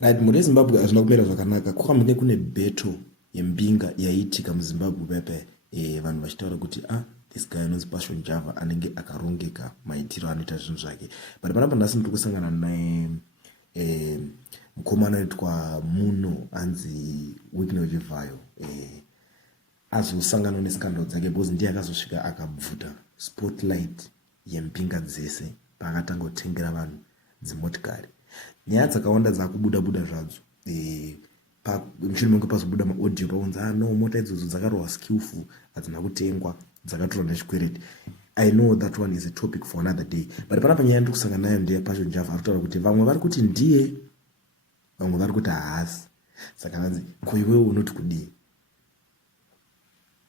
Right, muri Zimbabwe hazvina kumira zvakanaka. Kwakamboge kune battle yembinga yaiitika muZimbabwe pepe. Vanhu vachitaura kuti this guy anonzi Passion Java anenge akarongeka maitiro anoita zvinhu zvake. But panapa nhasi ndiri kusangana naye mukomana anoitwa Muno anzi Wicknell Chivayo. Azosangana nescandal dzake because ndiye akazosvika akabvuta spotlight yembinga dzese paakatanga kutengera vanhu dzimotikari. Nyaya dzakawanda dzakubuda zvadzo. Mushure menge pazobuda maaudio paunzi no mota idzodzo dzakarohwa skillful hadzina kutengwa dzakatorwa nechikwereti. I know that one is a topic for another day. But panapa nyaya ndiri kusangana nayo ndeye Passion Java ari kutaura kuti vamwe vari kuti ndiye, vamwe vari kuti haasi. Saka vanzi ko iwewe unoti kudii?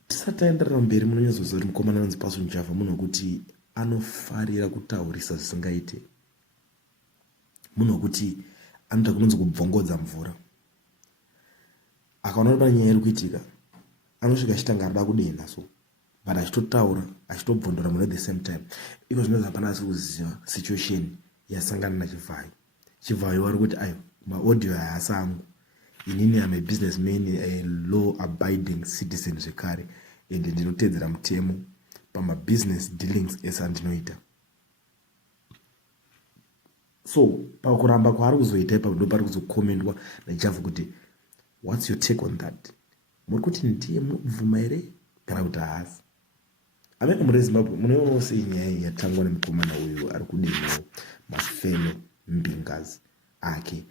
Tisati taenderera mberi munonyatsozwa kuti mukomana anonzi Passion Java munhu wekuti anofarira kutaurisa zvisingaite. Munhu wekuti anoita kunonzi kubvongodza mvura. Akaona kuti pane nyaya iri kuitika anosvika achitanga arida kudenda so but achitotaura achitobvondora munhu at the same time. Iko zvinonzi hapana asi kuziva situation yasangana naChivayo. Chivayo wari kuti ayo maaudio haasi angu, inini am a businessman, a law abiding citizen zvekare ende ndinotedzera mutemo pamabusiness dealings ese andinoita. So pakuramba kwaari kuzoita ipapo ndo pari kuzokomendwa naJava kuti what's your take on that? Muri kuti ndiye munobvuma here kana kuti haasi? Amene muri Zimbabwe munoona sei nyaya yatangwa nemukomana uyu ari kudeno mafelo mbingazi ake